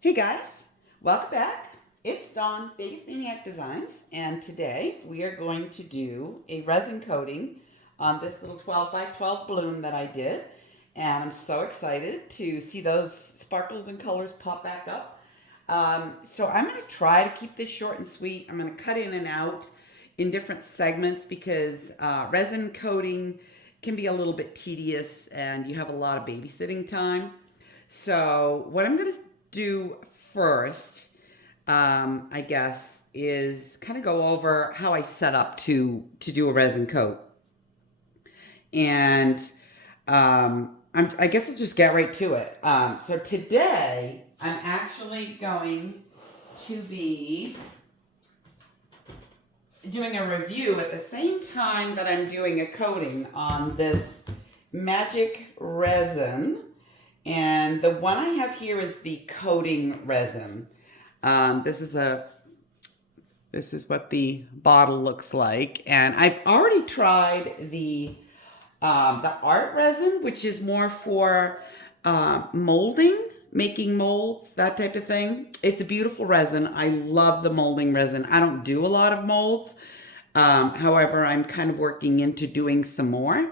Hey guys, welcome back. It's Dawn, Vegas Maniac Designs, and today we are going to do a resin coating on this little 12 by 12 bloom that I did. And I'm so excited to see those sparkles and colors pop back up. So I'm going to try to keep this short and sweet. I'm going to cut in and out in different segments because resin coating can be a little bit tedious and you have a lot of babysitting time. So what I'm going to do first, I guess, is kind of go over how I set up to do a resin coat. And I guess I'll just get right to it. So today I'm actually going to be doing a review at the same time that I'm doing a coating on this Magic Resin. And the one I have here is the coating resin. This is what the bottle looks like, and I've already tried the art resin, which is more for molding, making molds, that type of thing. It's a beautiful resin. I love the molding resin. I don't do a lot of molds. However, I'm kind of working into doing some more.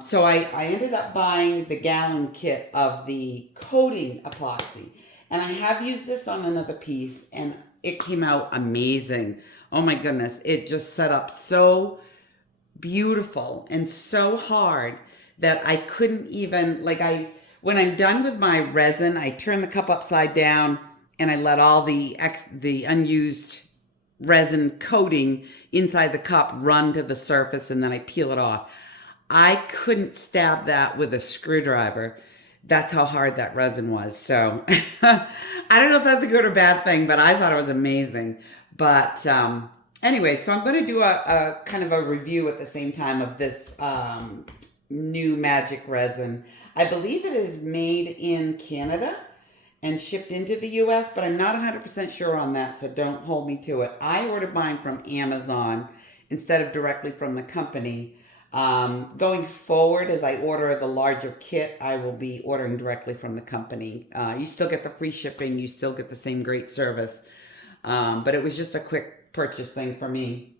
So I ended up buying the gallon kit of the coating epoxy. And I have used this on another piece and it came out amazing. Oh my goodness. It just set up so beautiful and so hard that I couldn't even, when I'm done with my resin, I turn the cup upside down and I let all the unused resin coating inside the cup run to the surface and then I peel it off. I couldn't stab that with a screwdriver. That's how hard that resin was. So I don't know if that's a good or bad thing, but I thought it was amazing. But anyway, so I'm going to do a kind of a review at the same time of this new Magic Resin. I believe it is made in Canada and shipped into the US, but I'm not 100% sure on that, so don't hold me to it. I ordered mine from Amazon instead of directly from the company. Going forward, as I order the larger kit, I will be ordering directly from the company. You still get the free shipping, you still get the same great service, but it was just a quick purchase thing for me.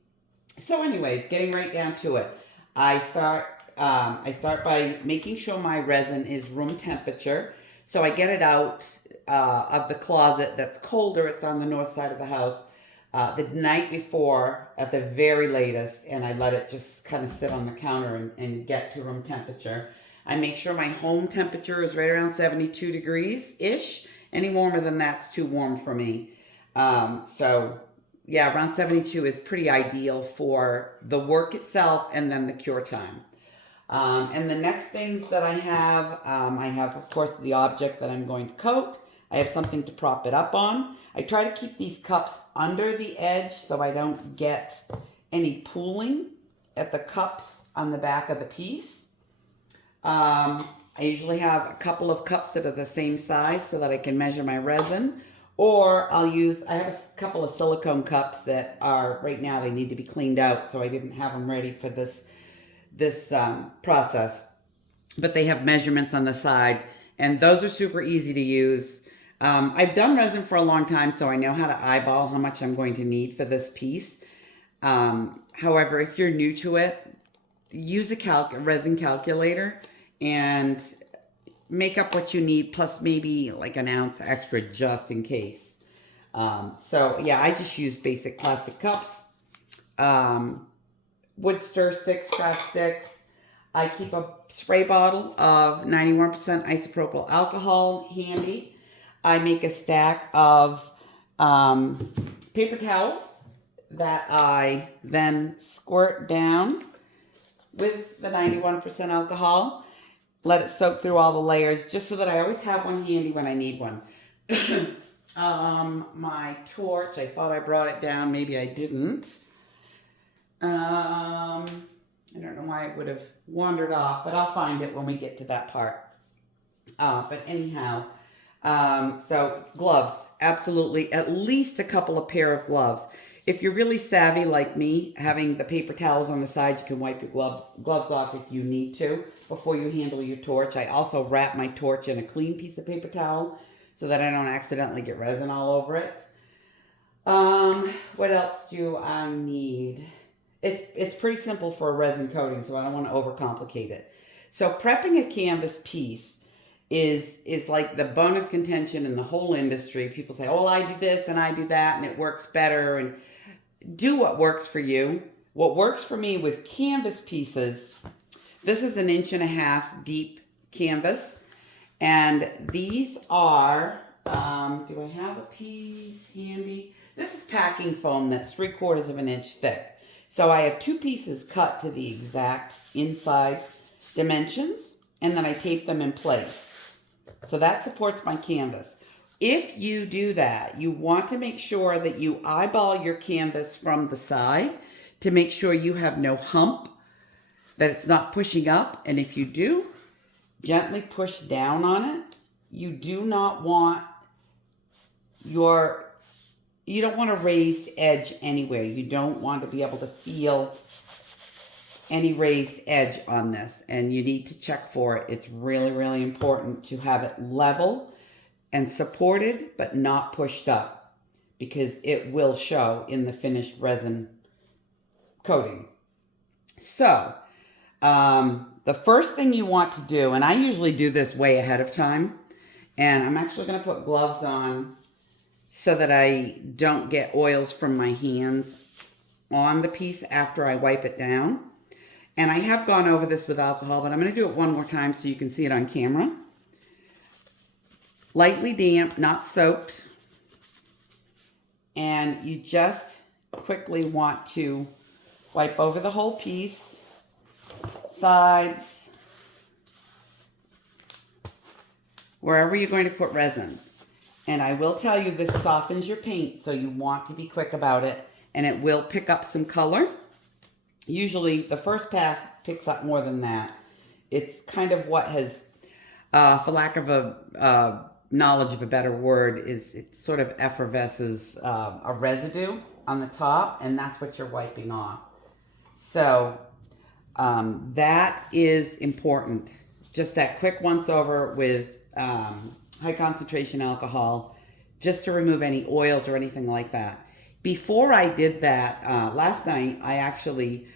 So anyways, getting right down to it, I start by making sure my resin is room temperature. So I get it out of the closet that's colder. It's on the north side of the house. The night before at the very latest, and I let it just kind of sit on the counter and get to room temperature. I make sure my home temperature is right around 72 degrees ish. Any warmer than that's too warm for me. So yeah, around 72 is pretty ideal for the work itself and then the cure time. And the next things that I have, of course, the object that I'm going to coat. I have something to prop it up on. I try to keep these cups under the edge so I don't get any pooling at the cups on the back of the piece. I usually have a couple of cups that are the same size so that I can measure my resin. Or I have a couple of silicone cups that are, right now they need to be cleaned out, so I didn't have them ready for this process. But they have measurements on the side, and those are super easy to use. I've done resin for a long time, so I know how to eyeball how much I'm going to need for this piece. However, if you're new to it, use a resin calculator and make up what you need, plus maybe like an ounce extra just in case. So yeah, I just use basic plastic cups, wood stir sticks, craft sticks. I keep a spray bottle of 91% isopropyl alcohol handy. I make a stack of paper towels that I then squirt down with the 91% alcohol. Let it soak through all the layers just so that I always have one handy when I need one. My torch, I thought I brought it down. Maybe I didn't. I don't know why it would have wandered off, but I'll find it when we get to that part. But anyhow, so gloves, absolutely, at least a couple of pair of gloves. If you're really savvy like me, having the paper towels on the side, you can wipe your gloves off if you need to before you handle your torch. I also wrap my torch in a clean piece of paper towel so that I don't accidentally get resin all over it. What else do I need? It's pretty simple for a resin coating, so I don't want to overcomplicate it. So prepping a canvas piece is like the bone of contention in the whole industry. People say, "Oh, I do this and I do that, and it works better." And do what works for you. What works for me with canvas pieces, this is 1.5 inch deep canvas, and these are, do I have a piece handy? This is packing foam that's 3/4 of an inch thick. So I have 2 pieces cut to the exact inside dimensions, and then I tape them in place. So that supports my canvas. If you do that, you want to make sure that you eyeball your canvas from the side to make sure you have no hump, that it's not pushing up. And if you do, gently push down on it. You do not want you don't want a raised edge anywhere. You don't want to be able to feel any raised edge on this, and you need to check for it. It's really, really important to have it level and supported, but not pushed up, because it will show in the finished resin coating. So, the first thing you want to do, and I usually do this way ahead of time, and I'm actually going to put gloves on so that I don't get oils from my hands on the piece after I wipe it down. And I have gone over this with alcohol, but I'm going to do it one more time so you can see it on camera. Lightly damp, not soaked. And you just quickly want to wipe over the whole piece, sides, wherever you're going to put resin. And I will tell you, this softens your paint, so you want to be quick about it, and it will pick up some color. Usually the first pass picks up more than that. It's kind of what has, for lack of a knowledge of a better word, is it sort of effervesces a residue on the top, and that's what you're wiping off. So that is important. Just that quick once over with high concentration alcohol, just to remove any oils or anything like that. Before I did that, last night, I actually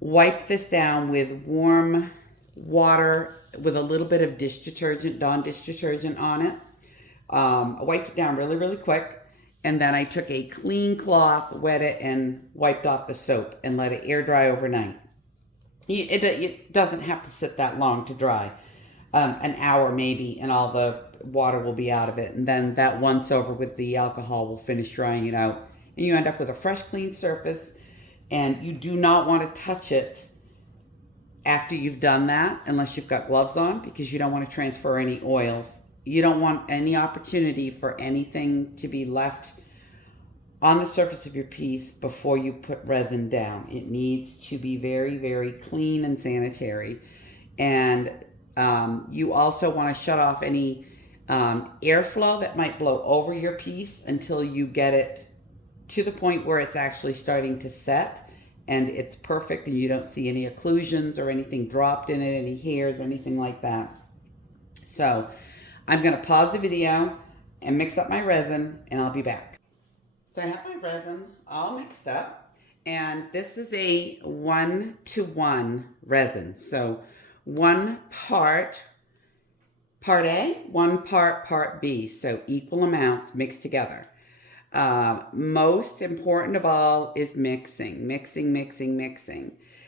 wiped this down with warm water with a little bit of dish detergent, Dawn dish detergent on it. I wiped it down really, really quick. And then I took a clean cloth, wet it, and wiped off the soap and let it air dry overnight. It doesn't have to sit that long to dry. An hour maybe, and all the water will be out of it. And then that once over with the alcohol will finish drying it out. And you end up with a fresh, clean surface. And you do not want to touch it after you've done that, unless you've got gloves on, because you don't want to transfer any oils. You don't want any opportunity for anything to be left on the surface of your piece before you put resin down. It needs to be very, very clean and sanitary. And you also want to shut off any airflow that might blow over your piece until you get it to the point where it's actually starting to set and it's perfect and you don't see any occlusions or anything dropped in it, any hairs, anything like that. So I'm going to pause the video and mix up my resin, and I'll be back. So I have my resin all mixed up, and this is a 1-to-1 resin. So 1 part A, 1 part B. So equal amounts mixed together. Most important of all is mixing.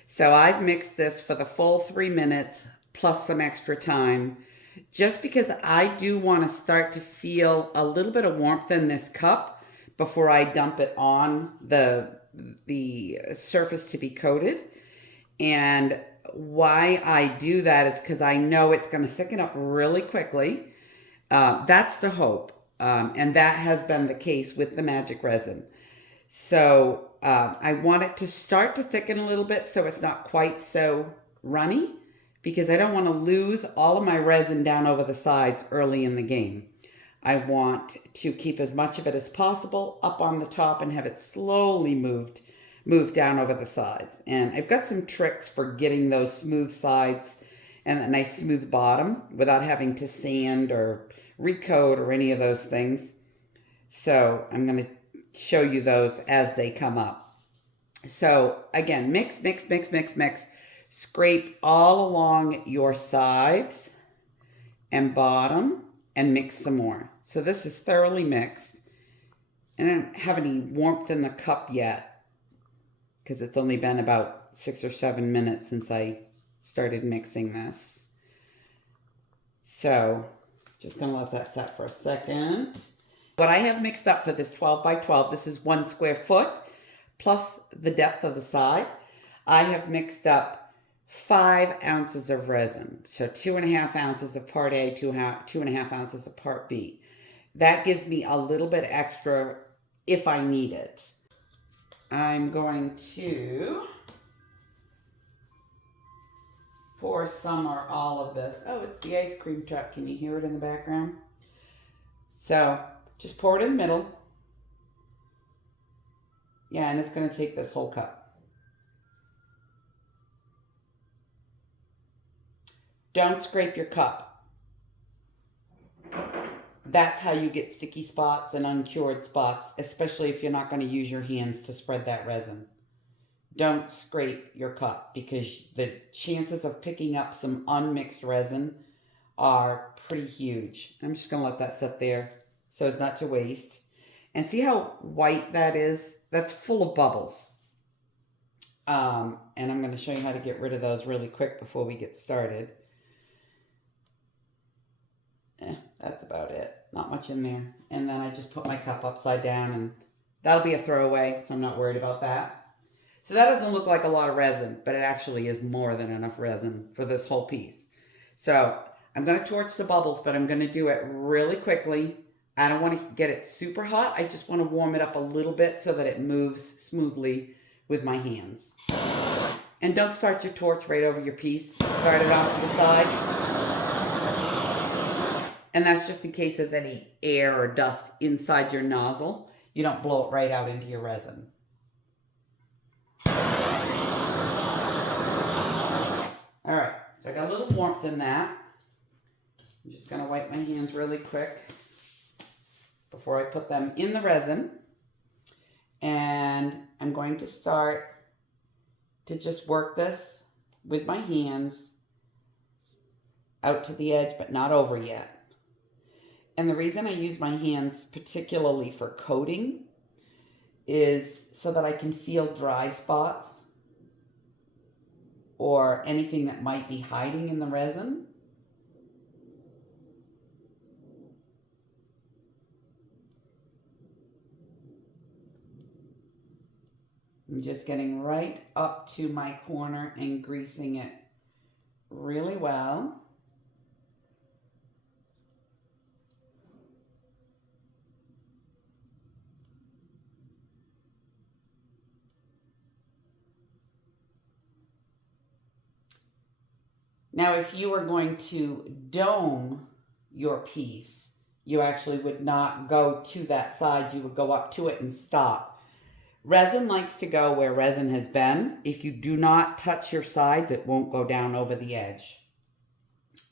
So I've mixed this for the full 3 minutes plus some extra time, just because I do want to start to feel a little bit of warmth in this cup before I dump it on the surface to be coated. And why I do that is because I know it's going to thicken up really quickly. That's the hope. And that has been the case with the Magic Resin. So I want it to start to thicken a little bit so it's not quite so runny, because I don't want to lose all of my resin down over the sides early in the game. I want to keep as much of it as possible up on the top and have it slowly move down over the sides. And I've got some tricks for getting those smooth sides and a nice smooth bottom without having to sand or recoat or any of those things. So I'm going to show you those as they come up. So again, mix, mix, mix, mix, mix. Scrape all along your sides and bottom and mix some more. So this is thoroughly mixed. And I don't have any warmth in the cup yet because it's only been about 6 or 7 minutes since I started mixing this. So just gonna let that set for a second. What I have mixed up for this 12 by 12, this is 1 square foot plus the depth of the side. I have mixed up 5 ounces of resin. So 2.5 ounces of part A, 2.5 ounces of part B. That gives me a little bit extra if I need it. I'm going to pour some or all of this. Oh, it's the ice cream truck. Can you hear it in the background? So just pour it in the middle. Yeah, and it's going to take this whole cup. Don't scrape your cup. That's how you get sticky spots and uncured spots, especially if you're not going to use your hands to spread that resin. Don't scrape your cup because the chances of picking up some unmixed resin are pretty huge. I'm just going to let that sit there so as not to waste. And see how white that is? That's full of bubbles. And I'm going to show you how to get rid of those really quick before we get started. That's about it. Not much in there. And then I just put my cup upside down and that'll be a throwaway, so I'm not worried about that. So that doesn't look like a lot of resin, but it actually is more than enough resin for this whole piece. So I'm going to torch the bubbles, but I'm going to do it really quickly. I don't want to get it super hot. I just want to warm it up a little bit so that it moves smoothly with my hands. And don't start your torch right over your piece. Start it off to the side. And that's just in case there's any air or dust inside your nozzle. You don't blow it right out into your resin. All right, so I got a little warmth in that. I'm just gonna wipe my hands really quick before I put them in the resin. And I'm going to start to just work this with my hands out to the edge, but not over yet. And the reason I use my hands particularly for coating is so that I can feel dry spots or anything that might be hiding in the resin. I'm just getting right up to my corner and greasing it really well. Now, if you were going to dome your piece, you actually would not go to that side. You would go up to it and stop. Resin likes to go where resin has been. If you do not touch your sides, it won't go down over the edge.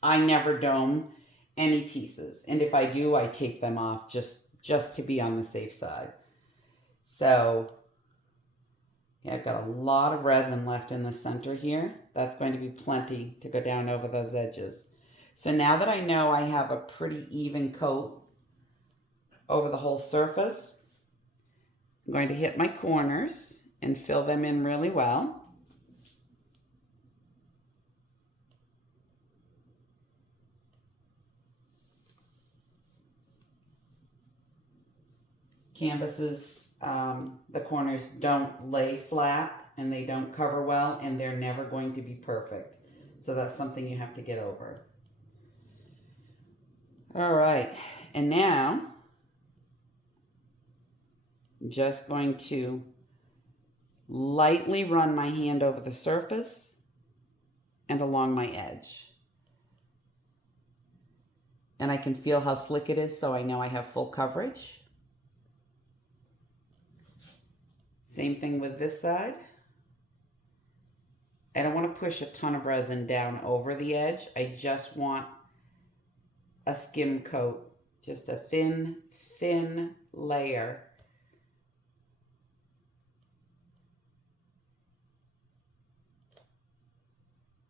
I never dome any pieces. And if I do, I take them off just to be on the safe side. So yeah, I've got a lot of resin left in the center here. That's going to be plenty to go down over those edges. So now that I know I have a pretty even coat over the whole surface, I'm going to hit my corners and fill them in really well. Canvases, the corners don't lay flat and they don't cover well, and they're never going to be perfect. So that's something you have to get over. All right, and now I'm just going to lightly run my hand over the surface and along my edge. And I can feel how slick it is, so I know I have full coverage. Same thing with this side. I don't want to push a ton of resin down over the edge. I just want a skim coat Just a thin, thin layer.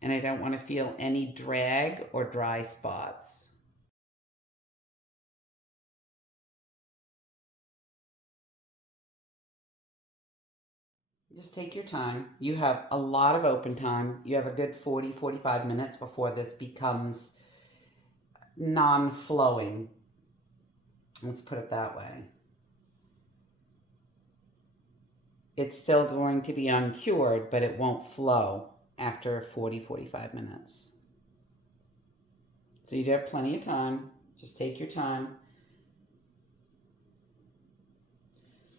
And I don't want to feel any drag or dry spots. Just take your time. You have a lot of open time. You have a good 40-45 minutes before this becomes non-flowing. Let's put it that way. It's still going to be uncured, but it won't flow after 40-45 minutes. So you do have plenty of time. Just take your time.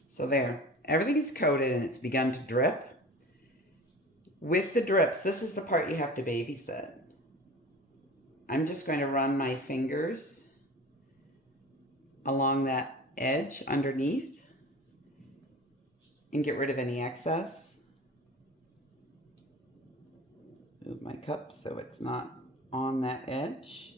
So there, everything is coated and it's begun to drip. With the drips, this is the part you have to babysit. I'm just going to run my fingers along that edge underneath and get rid of any excess. Move my cup so it's not on that edge.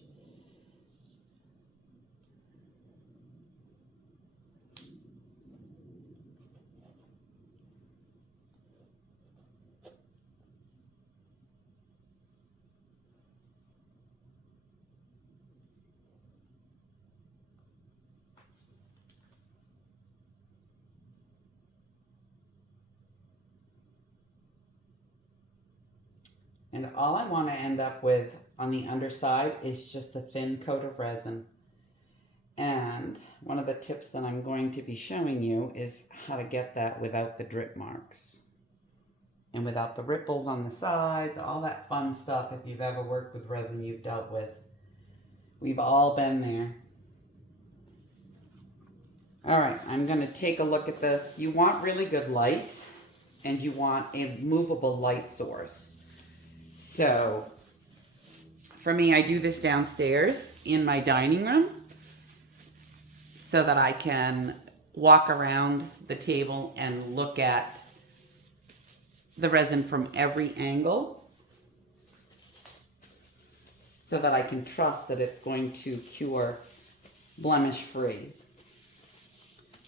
And all I want to end up with on the underside is just a thin coat of resin. And one of the tips that I'm going to be showing you is how to get that without the drip marks. And without the ripples on the sides, all that fun stuff. If you've ever worked with resin, you've dealt with. We've all been there. All right, I'm going to take a look at this. You want really good light, and you want a movable light source. So for me, I do this downstairs in my dining room so that I can walk around the table and look at the resin from every angle so that I can trust that it's going to cure blemish free.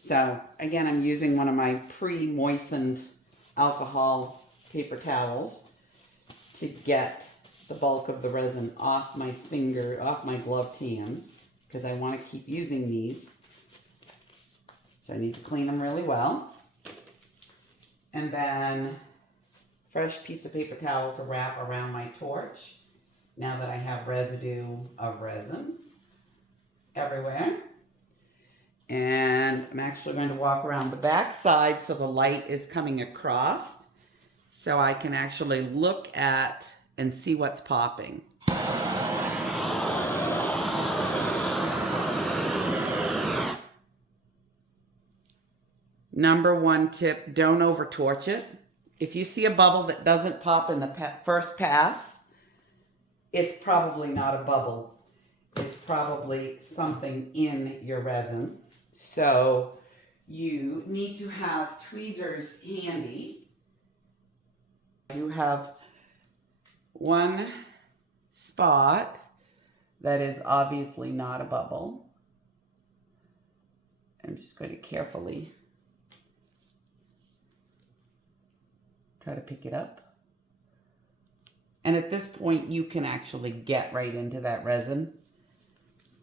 So again, I'm using one of my pre-moistened alcohol paper towels to get the bulk of the resin off my finger, off my gloved hands, because I want to keep using these. So I need to clean them really well. And then fresh piece of paper towel to wrap around my torch now that I have residue of resin everywhere. And I'm actually going to walk around the back side so the light is coming across so I can actually look at and see what's popping. Number one tip, don't over torch it. If you see a bubble that doesn't pop in the first pass, it's probably not a bubble. It's probably something in your resin. So you need to have tweezers handy. You have one spot that is obviously not a bubble. I'm just going to carefully try to pick it up. And at this point, you can actually get right into that resin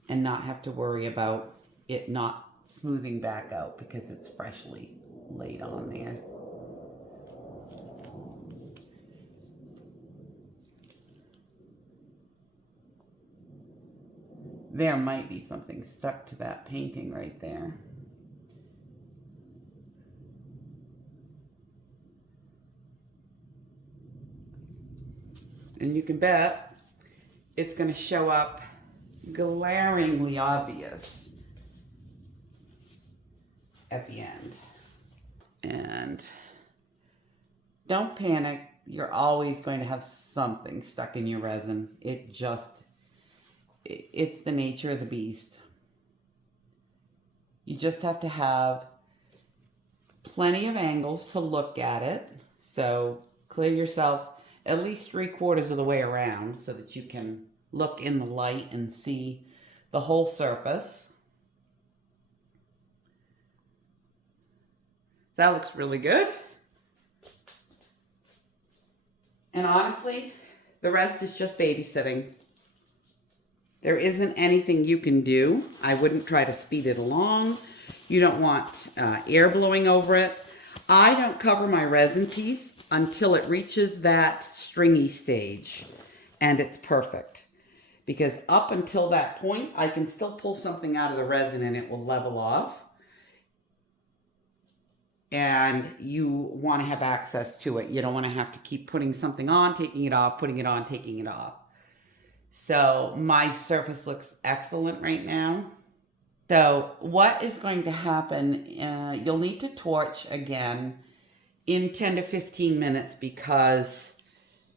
and not have to worry about it not smoothing back out because it's freshly laid on there. There might be something stuck to that painting right there. And you can bet it's going to show up glaringly obvious at the end. And don't panic. You're always going to have something stuck in your resin. It's the nature of the beast. You just have to have plenty of angles to look at it. So clear yourself at least 3/4 of the way around so that you can look in the light and see the whole surface. So that looks really good. And honestly, the rest is just babysitting. There isn't anything you can do. I wouldn't try to speed it along. You don't want air blowing over it. I don't cover my resin piece until it reaches that stringy stage, and it's perfect. Because up until that point, I can still pull something out of the resin and it will level off. And you want to have access to it. You don't want to have to keep putting something on, taking it off, putting it on, taking it off. So my surface looks excellent right now. So what is going to happen, you'll need to torch again in 10 to 15 minutes because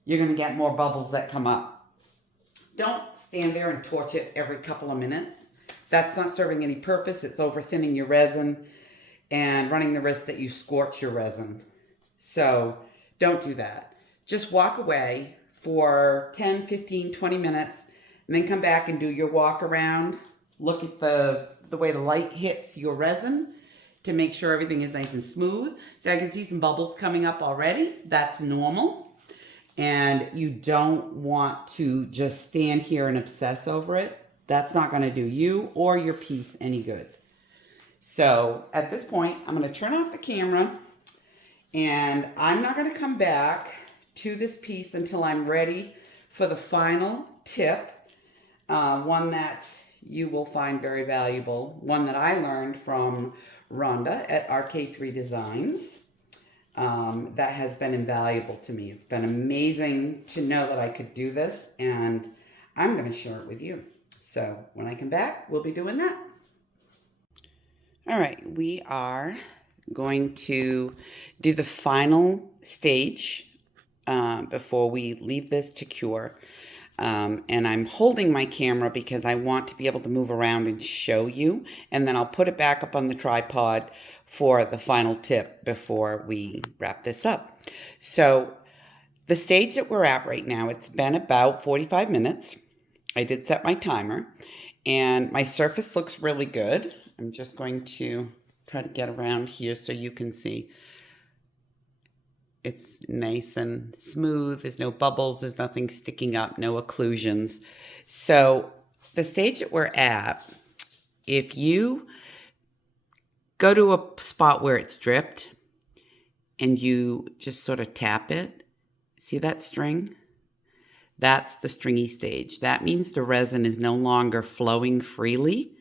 you're going to get more bubbles that come up. Don't stand there and torch it every couple of minutes. That's not serving any purpose. It's over thinning your resin and running the risk that you scorch your resin. So don't do that. Just walk away for 10, 15, 20 minutes and then come back and do your walk around. Look at the way the light hits your resin to make sure everything is nice and smooth. So I can see some bubbles coming up already. That's normal. And you don't want to just stand here and obsess over it. That's not going to do you or your piece any good. So at this point, I'm going to turn off the camera and I'm not going to come back to this piece until I'm ready for the final tip. One that you will find very valuable. One that I learned from Rhonda at RK3 Designs. That has been invaluable to me. It's been amazing to know that I could do this, and I'm going to share it with you. So when I come back, we'll be doing that. All right, we are going to do the final stage before we leave this to cure. And I'm holding my camera because I want to be able to move around and show you. And then I'll put it back up on the tripod for the final tip before we wrap this up. So the stage that we're at right now, it's been about 45 minutes. I did set my timer and my surface looks really good. I'm just going to try to get around here so you can see. It's nice and smooth. There's no bubbles. There's nothing sticking up, no occlusions. So the stage that we're at, if you go to a spot where it's dripped and you just sort of tap it, see that string? That's the stringy stage. That means the resin is no longer flowing freely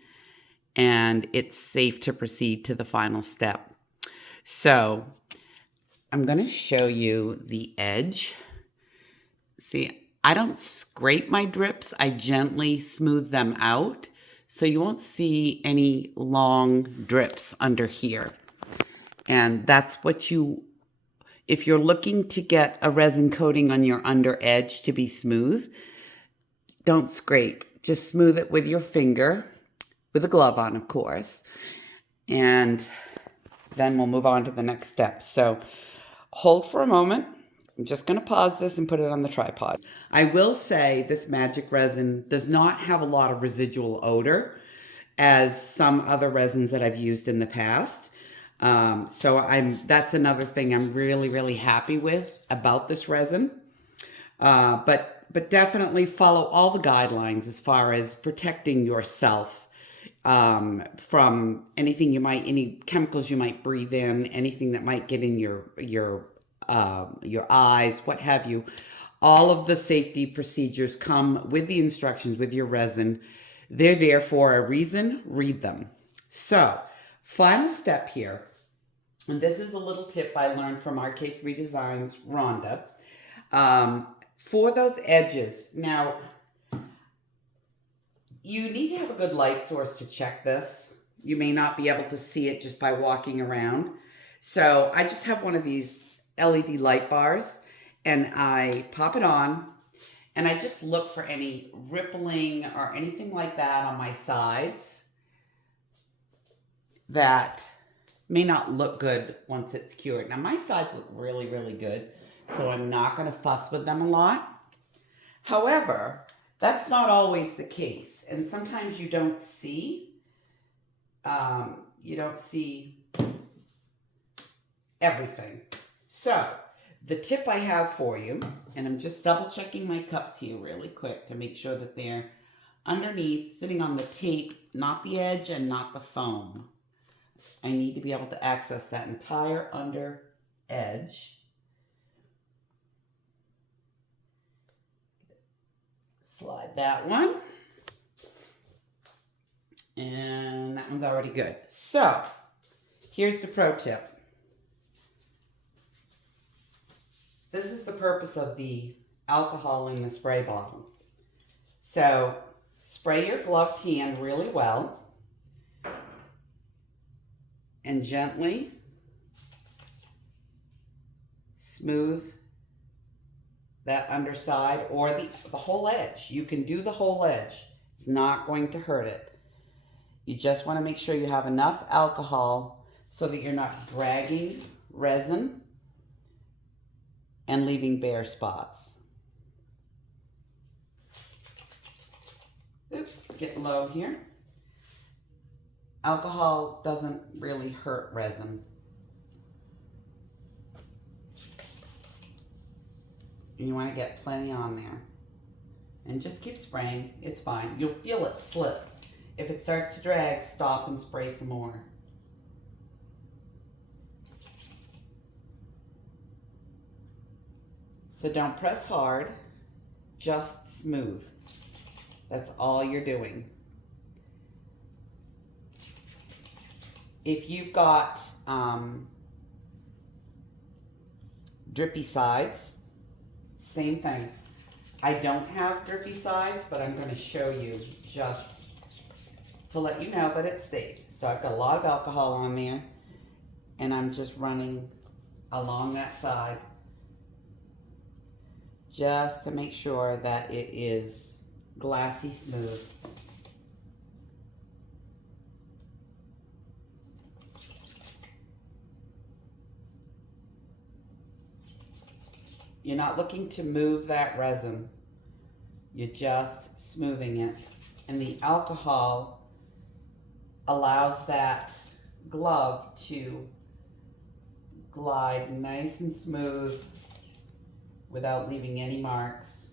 and it's safe to proceed to the final step. So I'm going to show you the edge. See, I don't scrape my drips. I gently smooth them out. So you won't see any long drips under here. And that's what if you're looking to get a resin coating on your under edge to be smooth, don't scrape. Just smooth it with your finger, with a glove on, of course. And then we'll move on to the next step. So hold for a moment. I'm just going to pause this and put it on the tripod. I will say this Magic Resin does not have a lot of residual odor as some other resins that I've used in the past. So that's another thing I'm really, really happy with about this resin. But definitely follow all the guidelines as far as protecting yourself from any chemicals you might breathe in, anything that might get in your eyes, what have you. All of the safety procedures come with the instructions with your resin. They're there for a reason. Read them. So, final step here, and this is a little tip I learned from RK3 Designs, Rhonda. For those edges, now, you need to have a good light source to check this. You may not be able to see it just by walking around. So I just have one of these LED light bars and I pop it on and I just look for any rippling or anything like that on my sides that may not look good once it's cured. Now my sides look really, really good, so I'm not going to fuss with them a lot. However, that's not always the case, and sometimes you don't see everything. So the tip I have for you, and I'm just double checking my cups here really quick to make sure that they're underneath, sitting on the tape, not the edge and not the foam. I need to be able to access that entire under edge. Slide that one. And that one's already good. So, here's the pro tip. This is the purpose of the alcohol in the spray bottle. So, spray your gloved hand really well and gently smooth that underside or the whole edge. You can do the whole edge. It's not going to hurt it. You just want to make sure you have enough alcohol so that you're not dragging resin and leaving bare spots. Oops, get low here. Alcohol doesn't really hurt resin. And you want to get plenty on there. And just keep spraying. It's fine. You'll feel it slip. If it starts to drag, stop and spray some more. So don't press hard, just smooth. That's all you're doing. If you've got drippy sides, same thing. I don't have drippy sides, but I'm going to show you just to let you know that it's safe. So I've got a lot of alcohol on there, and I'm just running along that side just to make sure that it is glassy smooth. You're not looking to move that resin. You're just smoothing it. And the alcohol allows that glove to glide nice and smooth without leaving any marks.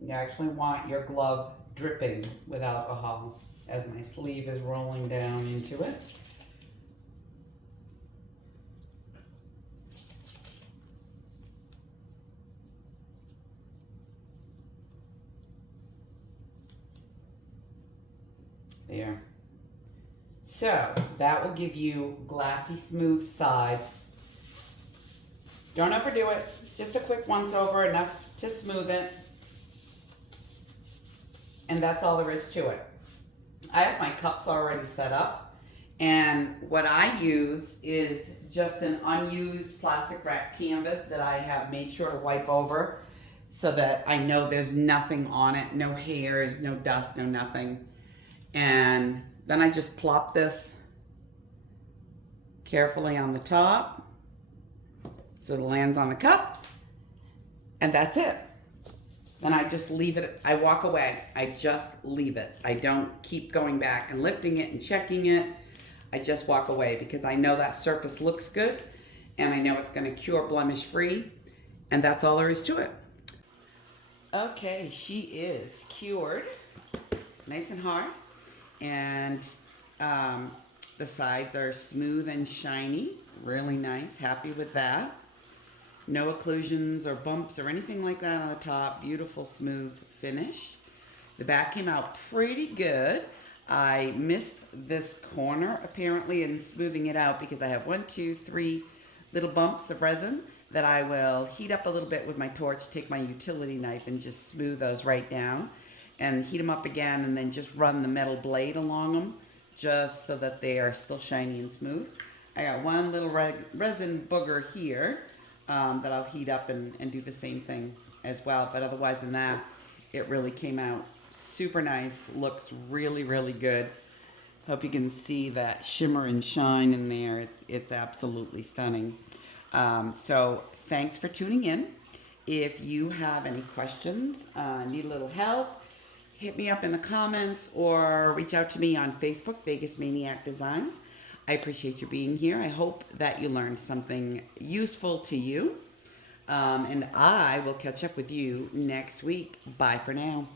You actually want your glove dripping with alcohol as my sleeve is rolling down into it. There. So that will give you glassy smooth sides. Don't overdo it. Just a quick once over, enough to smooth it. And that's all there is to it. I have my cups already set up. And what I use is just an unused plastic wrap canvas that I have made sure to wipe over so that I know there's nothing on it, no hairs, no dust, no nothing. And then I just plop this carefully on the top so it lands on the cups, and that's it. Then I just leave it. I walk away. I just leave it. I don't keep going back and lifting it and checking it. I just walk away because I know that surface looks good and I know it's going to cure blemish free, and that's all there is to it. Okay, she is cured, nice and hard. And the sides are smooth and shiny, really nice, happy with that. No occlusions or bumps or anything like that on the top, beautiful smooth finish. The back came out pretty good. I missed this corner apparently in smoothing it out because I have 1, 2, 3 little bumps of resin that I will heat up a little bit with my torch, take my utility knife and just smooth those right down. And heat them up again and then just run the metal blade along them just so that they are still shiny and smooth. I got one little resin booger here that I'll heat up and do the same thing as well. But otherwise than that, it really came out super nice. Looks really, really good. Hope you can see that shimmer and shine in there. It's absolutely stunning. So thanks for tuning in. If you have any questions, need a little help, hit me up in the comments or reach out to me on Facebook, Vegas Maniac Designs. I appreciate you being here. I hope that you learned something useful to you. And I will catch up with you next week. Bye for now.